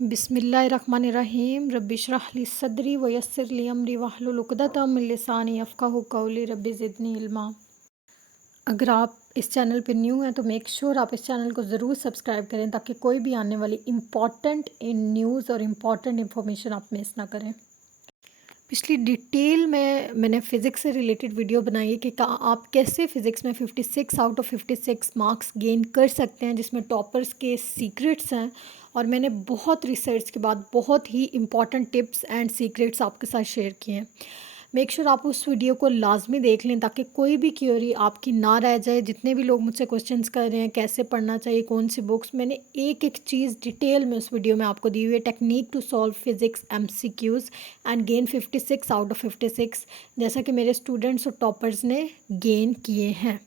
बिस्मिल्लाहिर्रहमानिर्रहीम रब्बिशरह ली सदरी वयस्सिर ली अमरी वाहलुल उक़दतम मिन लिसानी यफ़क़हू क़ौली रब्बि ज़िदनी इल्मा। अगर आप इस चैनल पे न्यू हैं तो मेक श्योर आप इस चैनल को ज़रूर सब्सक्राइब करें ताकि कोई भी आने वाली इम्पॉर्टेंट न्यूज़ और इम्पॉर्टेंट इन्फॉर्मेशन आप मिस ना करें। पिछली डिटेल में मैंने फ़िज़िक्स से रिलेटेड वीडियो बनाई है कि आप कैसे फ़िज़िक्स में 56 आउट ऑफ 56 मार्क्स गेन कर सकते हैं, जिसमें टॉपर्स के सीक्रेट्स हैं। और मैंने बहुत रिसर्च के बाद बहुत ही इम्पॉर्टेंट टिप्स एंड सीक्रेट्स आपके साथ शेयर किए हैं। मेक श्योर आप उस वीडियो को लाजमी देख लें ताकि कोई भी क्वेरी आपकी ना रह जाए। जितने भी लोग मुझसे क्वेश्चंस कर रहे हैं कैसे पढ़ना चाहिए, कौन सी बुक्स, मैंने एक एक चीज़ डिटेल में उस वीडियो में आपको दी हुई है। Technique to solve physics MCQs and gain 56 out of 56, जैसा कि मेरे स्टूडेंट्स और टॉपर्स ने गेन किए हैं।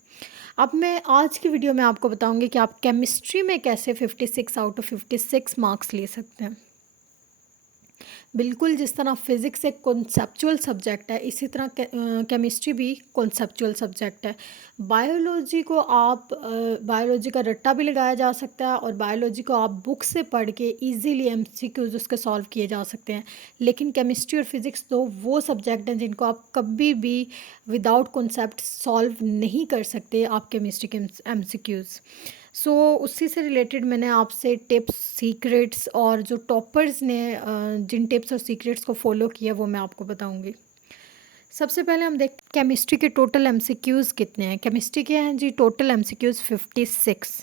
अब मैं आज की वीडियो में आपको बताऊंगी कि आप केमिस्ट्री में कैसे 56 आउट ऑफ 56 मार्क्स ले सकते हैं। बिल्कुल जिस तरह फ़िज़िक्स एक कॉन्सेप्चुअल सब्जेक्ट है, इसी तरह केमिस्ट्री भी कॉन्सेप्चुअल सब्जेक्ट है। बायोलॉजी को आप बायोलॉजी का रट्टा भी लगाया जा सकता है और बायोलॉजी को आप बुक से पढ़ के इजीली MCQs उसके सॉल्व किए जा सकते हैं। लेकिन केमिस्ट्री और फिज़िक्स तो वो सब्जेक्ट हैं जिनको आप कभी भी विदाउट कॉन्सेप्ट सॉल्व नहीं कर सकते आप केमिस्ट्री के MCQs। उसी से रिलेटेड मैंने आपसे टिप्स, सीक्रेट्स और जो टॉपर्स ने जिन टिप्स और सीक्रेट्स को फॉलो किया वो मैं आपको बताऊंगी। सबसे पहले हम देखते हैं केमिस्ट्री के टोटल MCQs कितने हैं। केमिस्ट्री के हैं जी टोटल MCQs 56।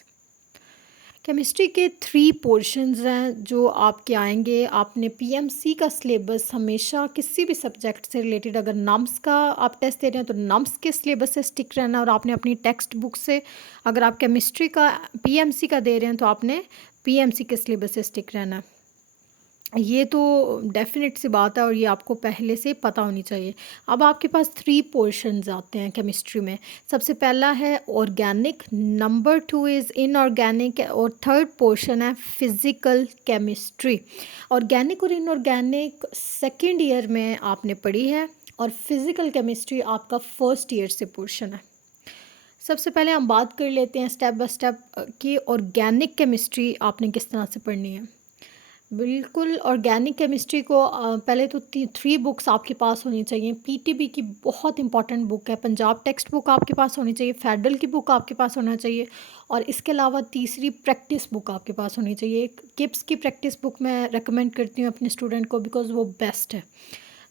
केमिस्ट्री के 3 पोर्शंस हैं जो आपके आएंगे। आपने PMC का सिलेबस हमेशा किसी भी सब्जेक्ट से रिलेटेड, अगर नम्स का आप टेस्ट दे रहे हैं तो नम्स के सिलेबस से स्टिक रहना, और आपने अपनी टेक्स्ट बुक से, अगर आप केमिस्ट्री का PMC का दे रहे हैं तो आपने PMC के सिलेबस से स्टिक रहना। ये तो डेफिनेट सी बात है और ये आपको पहले से पता होनी चाहिए। अब आपके पास 3 पोर्शंस आते हैं केमिस्ट्री में। सबसे पहला है ऑर्गेनिक, नंबर 2 इज़ इनऑर्गेनिक और थर्ड पोर्शन है फिज़िकल केमिस्ट्री। ऑर्गेनिक और इनऑर्गेनिक सेकेंड ईयर में आपने पढ़ी है और फिज़िकल केमिस्ट्री आपका फर्स्ट ईयर से पोर्शन है। सबसे पहले हम बात कर लेते हैं स्टेप बाय स्टेप कि ऑर्गेनिक केमिस्ट्री आपने किस तरह से पढ़नी है। बिल्कुल ऑर्गेनिक केमिस्ट्री को पहले तो 3 बुक्स आपके पास होनी चाहिए। PTB की बहुत इंपॉर्टेंट बुक है, पंजाब टेक्स्ट बुक आपके पास होनी चाहिए, फेडरल की बुक आपके पास होना चाहिए और इसके अलावा तीसरी प्रैक्टिस बुक आपके पास होनी चाहिए। किप्स की प्रैक्टिस बुक मैं रेकमेंड करती हूँ अपने स्टूडेंट को बिकॉज़ वो बेस्ट है।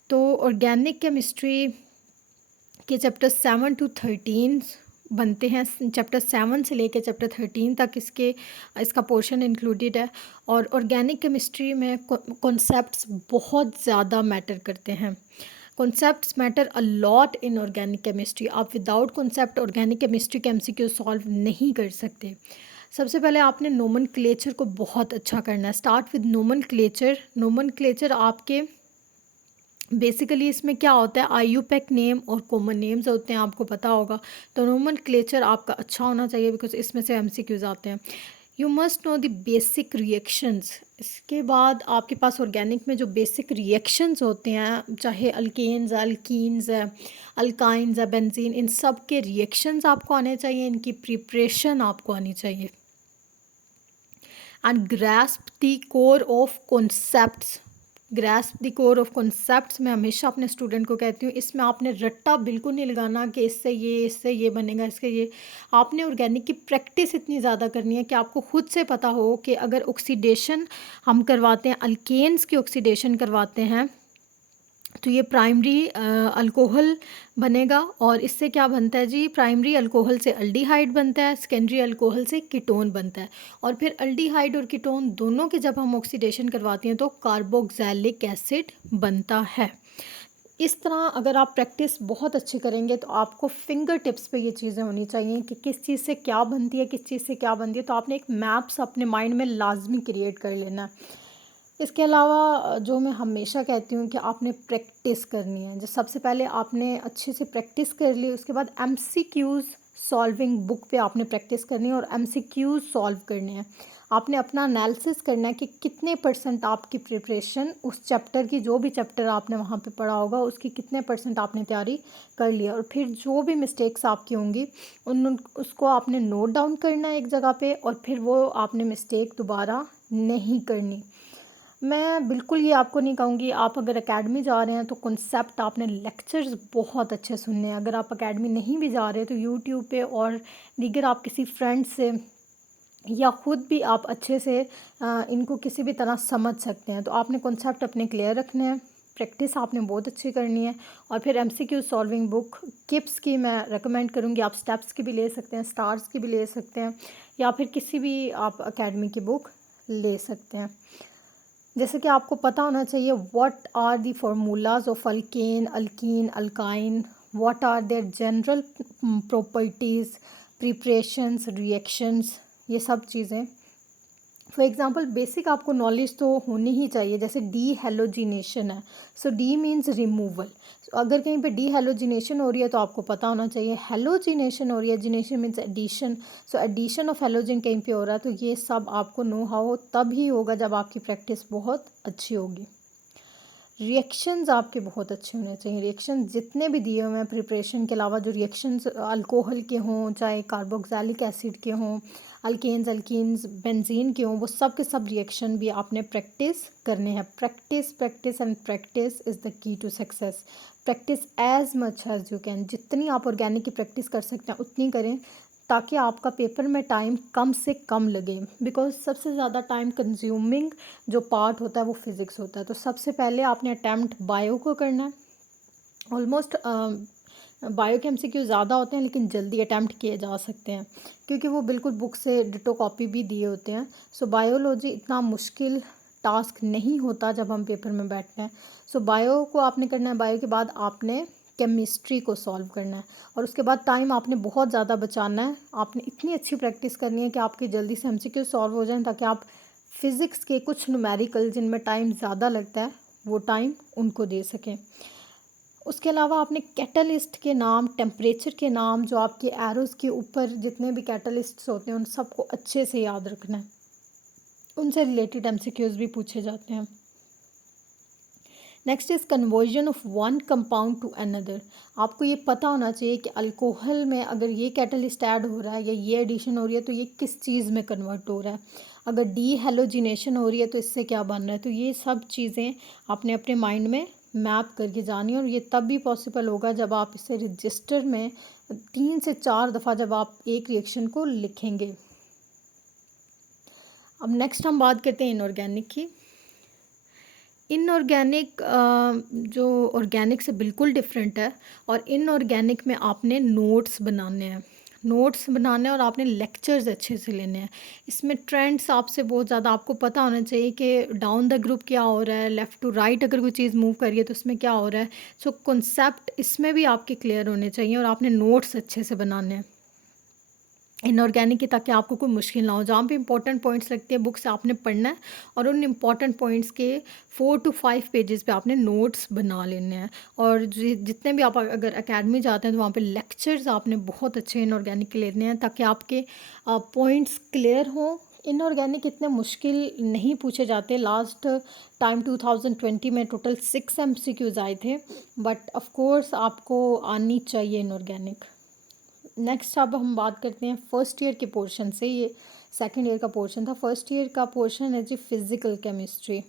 तो ऑर्गेनिक केमिस्ट्री के चैप्टर 7 to 13 बनते हैं। चैप्टर 7 से लेकर चैप्टर 13 तक इसका पोर्शन इंक्लूडेड है। और ऑर्गेनिक केमिस्ट्री में कॉन्सेप्ट्स बहुत ज़्यादा मैटर करते हैं। Concepts matter a lot in organic chemistry. आप विदाउट कॉन्सेप्ट ऑर्गेनिक केमिस्ट्री के MCQ सॉल्व नहीं कर सकते। सबसे पहले आपने नोमेनक्लेचर को बहुत अच्छा करना है। Start with nomenclature. नोमेनक्लेचर आपके बेसिकली इसमें क्या होता है, IUPAC नेम और कॉमन नेम्स होते हैं, आपको पता होगा। तो नोमेनक्लेचर आपका अच्छा होना चाहिए बिकॉज इसमें से MCQs आते हैं। You must know the basic reactions. इसके बाद आपके पास ऑर्गेनिक में जो बेसिक रिएक्शंस होते हैं, चाहे अल्केन्स है, अल्कीन्स है, अल्काइंस है, बेंजीन, इन सब के रिएक्शंस आपको आने चाहिए, इनकी प्रिपरेशन आपको आनी चाहिए। And grasp the core of concepts. Grasp the core of concepts मैं हमेशा अपने स्टूडेंट को कहती हूँ, इसमें आपने रट्टा बिल्कुल नहीं लगाना कि इससे ये बनेगा, इसके ये। आपने ऑर्गेनिक की प्रैक्टिस इतनी ज़्यादा करनी है कि आपको खुद से पता हो कि अगर ऑक्सीडेशन हम करवाते हैं, अल्केन्स की ऑक्सीडेशन करवाते हैं तो ये प्राइमरी अल्कोहल बनेगा। और इससे क्या बनता है जी, प्राइमरी अल्कोहल से अल्डिहाइड बनता है, सेकेंडरी अल्कोहल से कीटोन बनता है। और फिर अल्डिहाइड और कीटोन दोनों के जब हम ऑक्सीडेशन करवाते हैं तो कार्बोक्सिलिक एसिड बनता है। इस तरह अगर आप प्रैक्टिस बहुत अच्छी करेंगे तो आपको फिंगर टिप्स पे ये चीज़ें होनी चाहिए कि किस चीज़ से क्या बनती है, किस चीज़ से क्या बनती है। तो आपने एक मैप्स अपने माइंड में लाजमी क्रिएट कर लेना है। इसके अलावा जो मैं हमेशा कहती हूँ कि आपने प्रैक्टिस करनी है। जो सबसे पहले आपने अच्छे से प्रैक्टिस कर ली, उसके बाद MCQs सॉल्विंग बुक पे आपने प्रैक्टिस करनी है और MCQs सॉल्व करने हैं। आपने अपना एनालिसिस करना है कि कितने % आपकी प्रिपरेशन उस चैप्टर की, जो भी चैप्टर आपने वहाँ पे पढ़ा होगा उसकी कितने % आपने तैयारी कर लिया। और फिर जो भी मिस्टेक्स आपकी होंगी उसको आपने नोट डाउन करना है एक जगह पे और फिर वो आपने मिस्टेक दोबारा नहीं करनी। मैं बिल्कुल ये आपको नहीं कहूँगी, आप अगर अकेडमी जा रहे हैं तो कॉन्सेप्ट आपने लेक्चर्स बहुत अच्छे सुनने हैं। अगर आप अकेडमी नहीं भी जा रहे तो यूट्यूब पे और दीगर आप किसी फ्रेंड से या खुद भी आप अच्छे से इनको किसी भी तरह समझ सकते हैं। तो आपने कॉन्सेप्ट अपने क्लियर रखने हैं, प्रैक्टिस आपने बहुत अच्छी करनी है। और फिर एमसीक्यू सॉल्विंग बुक किप्स की मैं रेकमेंड करूँगी, आप स्टेप्स की भी ले सकते हैं, स्टार्स की भी ले सकते हैं, या फिर किसी भी आप अकेडमी की बुक ले सकते हैं। जैसे कि आपको पता होना चाहिए what are the formulas of alkane, alkene, alkyne, what are their general properties, preparations, reactions, ये सब चीज़ें। फॉर एग्जांपल बेसिक आपको नॉलेज तो होनी ही चाहिए। जैसे डी हेलोजिनेशन है, सो डी मीन्स रिमूवल। अगर कहीं पे डी हेलोजिनेशन हो रही है तो आपको पता होना चाहिए हेलोजिनेशन हो रही है, genation means addition, so addition of halogen कहीं पे हो रहा है। तो ये सब आपको नो हाउ तब ही होगा जब आपकी प्रैक्टिस बहुत अच्छी होगी। रिएक्शंस आपके बहुत अच्छे होने चाहिए। रिएक्शन जितने भी दिए हुए हैं प्रिपरेशन के अलावा, जो रिएक्शंस अल्कोहल के हों, चाहे कार्बोक्सिलिक एसिड के हों, अल्केन्स, अल्कीन्स, बेंजीन के हों, वो सब के सब रिएक्शन भी आपने प्रैक्टिस करने हैं। Practice, practice and practice is the key to success. Practice as much as you can, जितनी आप ऑर्गेनिक की प्रैक्टिस कर सकते हैं उतनी करें, ताकि आपका पेपर में टाइम कम से कम लगे। बिकॉज सबसे ज़्यादा टाइम कंज्यूमिंग जो पार्ट होता है वो फिज़िक्स होता है। तो सबसे पहले आपने अटैम्प्ट बायो को करना है। ऑलमोस्ट बायो के एमसीक्यू ज़्यादा होते हैं लेकिन जल्दी अटैम्प्ट किए जा सकते हैं, क्योंकि वो बिल्कुल बुक से डिटो कॉपी भी दिए होते हैं। सो बायोलॉजी इतना मुश्किल टास्क नहीं होता जब हम पेपर में बैठते हैं। सो बायो को आपने करना है, बायो के बाद आपने केमिस्ट्री को सॉल्व करना है, और उसके बाद टाइम आपने बहुत ज़्यादा बचाना है। आपने इतनी अच्छी प्रैक्टिस करनी है कि आपकी जल्दी से एमसीक्यू सॉल्व हो जाएं, ताकि आप फिज़िक्स के कुछ न्यूमेरिकल जिनमें टाइम ज़्यादा लगता है वो टाइम उनको दे सकें। उसके अलावा आपने कैटलिस्ट के नाम, टेम्परेचर के नाम, जो आपके एरोज़ के ऊपर जितने भी कैटलिस्ट्स होते हैं उन सबको अच्छे से याद रखना है। उनसे रिलेटेड एमसीक्यूज़ भी पूछे जाते हैं। Next is conversion of one compound to another. आपको ये पता होना चाहिए कि अल्कोहल में अगर ये कैटलिस्ट ऐड हो रहा है या ये एडिशन हो रही है तो ये किस चीज़ में कन्वर्ट हो रहा है। अगर डी हेलोजिनेशन हो रही है तो इससे क्या बन रहा है। तो ये सब चीज़ें आपने अपने माइंड में मैप करके जानी, और ये तब भी पॉसिबल होगा जब आप इसे रजिस्टर में 3 से 4 दफ़ा जब आप एक रिएक्शन को लिखेंगे। अब नेक्स्ट हम बात करते हैं इनऑर्गेनिक की। इनऑर्गेनिक जो ऑर्गेनिक से बिल्कुल डिफरेंट है, और इनऑर्गेनिक में आपने नोट्स बनाने हैं। नोट्स बनाने हैं और आपने लेक्चर्स अच्छे से लेने हैं। इसमें ट्रेंड्स आपसे बहुत ज़्यादा आपको पता होना चाहिए कि डाउन द ग्रुप क्या हो रहा है, लेफ़्ट टू राइट अगर कोई चीज़ मूव करिए तो उसमें क्या हो रहा है। सो कॉन्सेप्ट इसमें भी आपके क्लियर होने चाहिए, और आपने नोट्स अच्छे से बनाने हैं इनऑर्गेनिक की, ताकि आपको कोई मुश्किल ना हो। जहाँ पे इंपॉर्टेंट पॉइंट्स लगते हैं बुक से आपने पढ़ना है, और उन इंपॉर्टेंट पॉइंट्स के 4 to 5 पेजेस पे आपने नोट्स बना लेने हैं। और जितने भी आप अगर एकेडमी जाते हैं तो वहाँ पे लेक्चर्स आपने बहुत अच्छे इनऑर्गेनिक के लेने हैं, ताकि आपके पॉइंट्स क्लियर हों। इनऑर्गेनिक इतने मुश्किल नहीं पूछे जाते। लास्ट टाइम 2020 में टोटल 6 MCQs आए थे, बट ऑफ कोर्स आपको आनी चाहिए इनऑर्गेनिक। नेक्स्ट अब हम बात करते हैं फर्स्ट ईयर के पोर्शन से। ये सेकंड ईयर का पोर्शन था, फर्स्ट ईयर का पोर्शन है जी फिज़िकल केमिस्ट्री।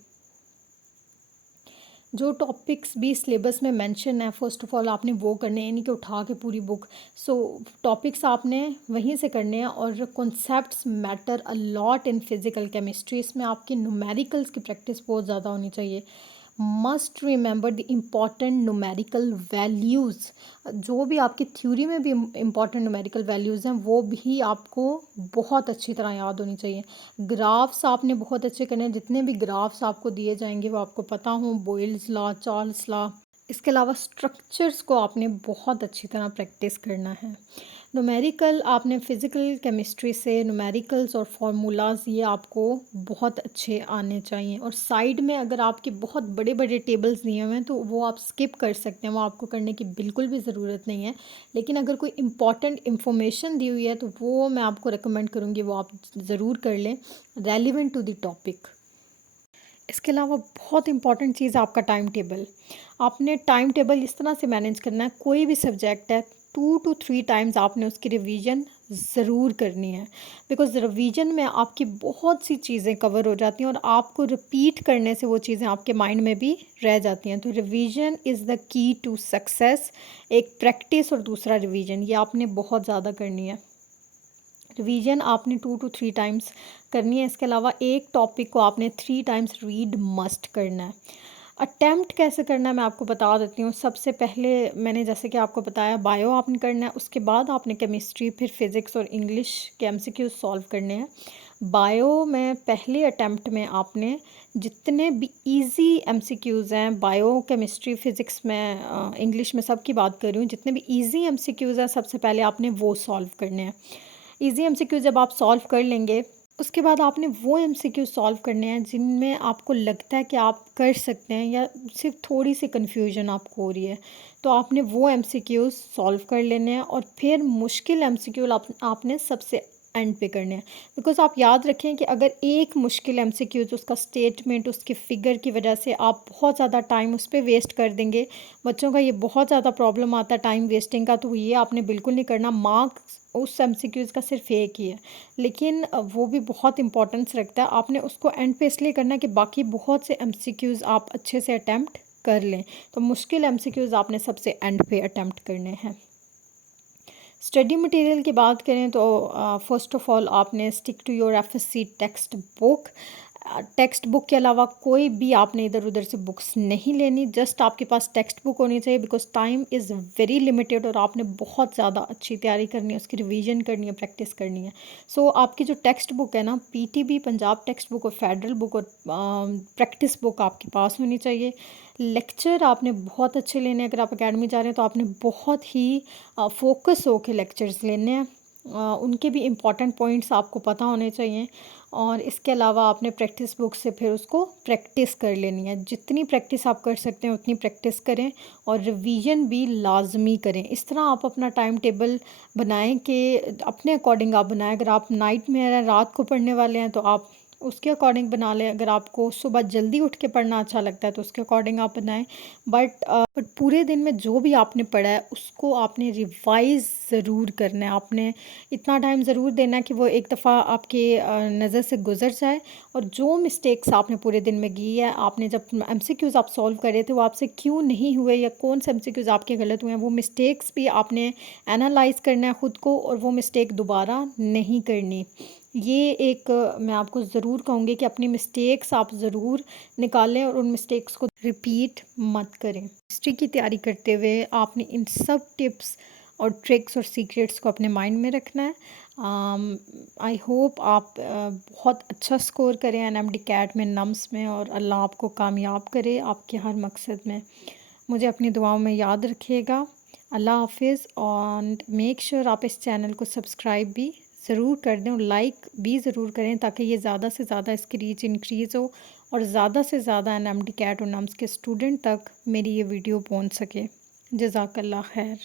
जो टॉपिक्स भी सिलेबस में मेंशन है फर्स्ट ऑफ ऑल आपने वो करने हैं, यानी कि उठा के पूरी बुक। सो टॉपिक्स आपने वहीं से करने हैं, और concepts matter a lot in physical chemistry. इसमें आपकी न्यूमेरिकल्स की प्रैक्टिस बहुत ज़्यादा होनी चाहिए। Must remember the important numerical values. जो भी आपकी थ्योरी में भी इम्पॉर्टेंट न्यूमेरिकल वैल्यूज़ हैं वो भी आपको बहुत अच्छी तरह याद होनी चाहिए। ग्राफ्स आपने बहुत अच्छे करने हैं, जितने भी ग्राफ्स आपको दिए जाएंगे वो आपको पता हो, बॉयल्स लॉ, चार्ल्स लॉ। इसके अलावा स्ट्रक्चर्स को आपने बहुत अच्छी तरह प्रैक्टिस करना है। न्यूमेरिकल आपने फ़िज़िकल केमिस्ट्री से न्यूमेरिकल्स और फार्मूलाज ये आपको बहुत अच्छे आने चाहिए। और साइड में अगर आपके बहुत बड़े बड़े टेबल्स दिए हुए हैं तो वो आप स्किप कर सकते हैं, वो आपको करने की बिल्कुल भी ज़रूरत नहीं है। लेकिन अगर कोई इम्पॉर्टेंट इंफॉर्मेशन दी हुई है तो वो मैं आपको रिकमेंड करूँगी, वो आप ज़रूर कर लें, रेलिवेंट टू द टॉपिक। इसके अलावा बहुत इंपॉर्टेंट चीज़ आपका टाइम टेबल। आपने टाइम टेबल इस तरह से मैनेज करना है, कोई भी सब्जेक्ट है 2 to 3 टाइम्स आपने उसकी रिवीजन ज़रूर करनी है, बिकॉज़ रिवीजन में आपकी बहुत सी चीज़ें कवर हो जाती हैं और आपको रिपीट करने से वो चीज़ें आपके माइंड में भी रह जाती हैं। तो revision is the key to success. एक प्रैक्टिस और दूसरा रिवीजन, ये आपने बहुत ज़्यादा करनी है। रिवीजन आपने 2 टू 3 टाइम्स करनी है, इसके अलावा एक टॉपिक को आपने 3 टाइम्स रीड मस्ट करना है। अटेम्प्ट कैसे करना है मैं आपको बता देती हूँ। सबसे पहले मैंने जैसे कि आपको बताया बायो आपने करना है, उसके बाद आपने केमिस्ट्री, फिर फिज़िक्स और इंग्लिश के एमसीक्यूज़ सॉल्व करने हैं। बायो में पहले अटेम्प्ट में आपने जितने भी इजी एमसीक्यूज़ हैं, बायो, केमिस्ट्री, फिज़िक्स में, इंग्लिश में, सब की बात कर रही हूँ, जितने भी इजी एमसीक्यूज़ हैं सबसे पहले आपने वो सॉल्व करने हैं। इजी एमसीक्यू जब आप सॉल्व कर लेंगे, उसके बाद आपने वो एमसीक्यू सॉल्व करने हैं जिनमें आपको लगता है कि आप कर सकते हैं या सिर्फ थोड़ी सी कन्फ्यूजन आपको हो रही है। तो आपने वो एमसीक्यूज़ सॉल्व कर लेने हैं और फिर मुश्किल एमसीक्यू आपने सबसे एंड पे करने हैं। बिकॉज़ आप याद रखें कि अगर एक मुश्किल एमसीक्यू तो उसका स्टेटमेंट, उसके फिगर की वजह से आप बहुत ज़्यादा टाइम उस पे वेस्ट कर देंगे। बच्चों का ये बहुत ज़्यादा प्रॉब्लम आता है टाइम वेस्टिंग का, तो ये आपने बिल्कुल नहीं करना। मार्क्स उस एमसीक्यूज़ का सिर्फ एक ही है, लेकिन वो भी बहुत इम्पोर्टेंस रखता है। आपने उसको एंड पे इसलिए करना है कि बाकी बहुत से एमसीक्यूज़ आप अच्छे से अटेम्प्ट कर लें। तो मुश्किल एमसीक्यूज़ आपने सबसे एंड पे अटेम्प्ट करने हैं। स्टडी मटेरियल की बात करें तो फ़र्स्ट ऑफ़ ऑल आपने stick to your FSC text book. Text book के अलावा कोई भी आपने इधर-उधर से बुक्स नहीं लेनी, जस्ट आपके पास टेक्स्ट बुक होनी चाहिए, because time is very limited और आपने बहुत ज़्यादा अच्छी तैयारी करनी है, उसकी रिवीजन करनी है, प्रैक्टिस करनी है। सो आपकी जो टेक्स्ट बुक है ना, पीटीबी, पंजाब टेक्स्ट बुक और फेडरल बुक और प्रैक्टिस बुक आपके पास होनी चाहिए। लेक्चर आपने बहुत अच्छे लेने हैं, अगर आप अकेडमी जा रहे हैं तो आपने बहुत ही फ़ोकस होके लेक्चर्स लेने हैं। उनके भी इम्पॉर्टेंट पॉइंट्स आपको पता होने चाहिए और इसके अलावा आपने प्रैक्टिस बुक से फिर उसको प्रैक्टिस कर लेनी है। जितनी प्रैक्टिस आप कर सकते हैं उतनी प्रैक्टिस करें और रिवीजन भी लाज़मी करें। इस तरह आप अपना टाइम टेबल बनाएँ कि अपने अकॉर्डिंग आप बनाएँ। अगर आप नाइट में रात को पढ़ने वाले हैं तो आप उसके अकॉर्डिंग बना लें। अगर आपको सुबह जल्दी उठ के पढ़ना अच्छा लगता है तो उसके अकॉर्डिंग आप बनाएँ। बट पूरे दिन में जो भी आपने पढ़ा है उसको आपने रिवाइज़ ज़रूर करना है। आपने इतना टाइम ज़रूर देना है कि वो एक दफ़ा आपके नज़र से गुज़र जाए और जो मिस्टेक्स आपने पूरे दिन में की है, आपने जब एमसीक्यूज़ आप सॉल्व कर रहे थे वो आपसे क्यों नहीं हुए या कौन से एमसीक्यूज़ आपके गलत हुए हैं, वो मिस्टेक्स भी आपने एनालाइज़ करना है ख़ुद को और वो मिस्टेक दोबारा नहीं करनी। ये एक मैं आपको ज़रूर कहूँगी कि अपनी मिस्टेक्स आप ज़रूर निकालें और उन मिस्टेक्स को रिपीट मत करें। हिस्ट्री की तैयारी करते हुए आपने इन सब टिप्स और ट्रिक्स और सीक्रेट्स को अपने माइंड में रखना है। आई होप आप बहुत अच्छा स्कोर करें एनएमडी कैट में, नम्स में, और अल्लाह आपको कामयाब करे आपके हर मकसद में। मुझे अपनी दुआओं में याद रखिएगा। अल्लाह हाफ़िज़ और मेक श्योर आप इस चैनल को सब्सक्राइब भी ज़रूर कर दें और लाइक भी ज़रूर करें ताकि ये ज़्यादा से ज़्यादा इसकी रीच इंक्रीज़ हो और ज़्यादा से ज़्यादा एनएमडी कैट और नम्स के स्टूडेंट तक मेरी ये वीडियो पहुंच सके। जज़ाकल्लाह खैर।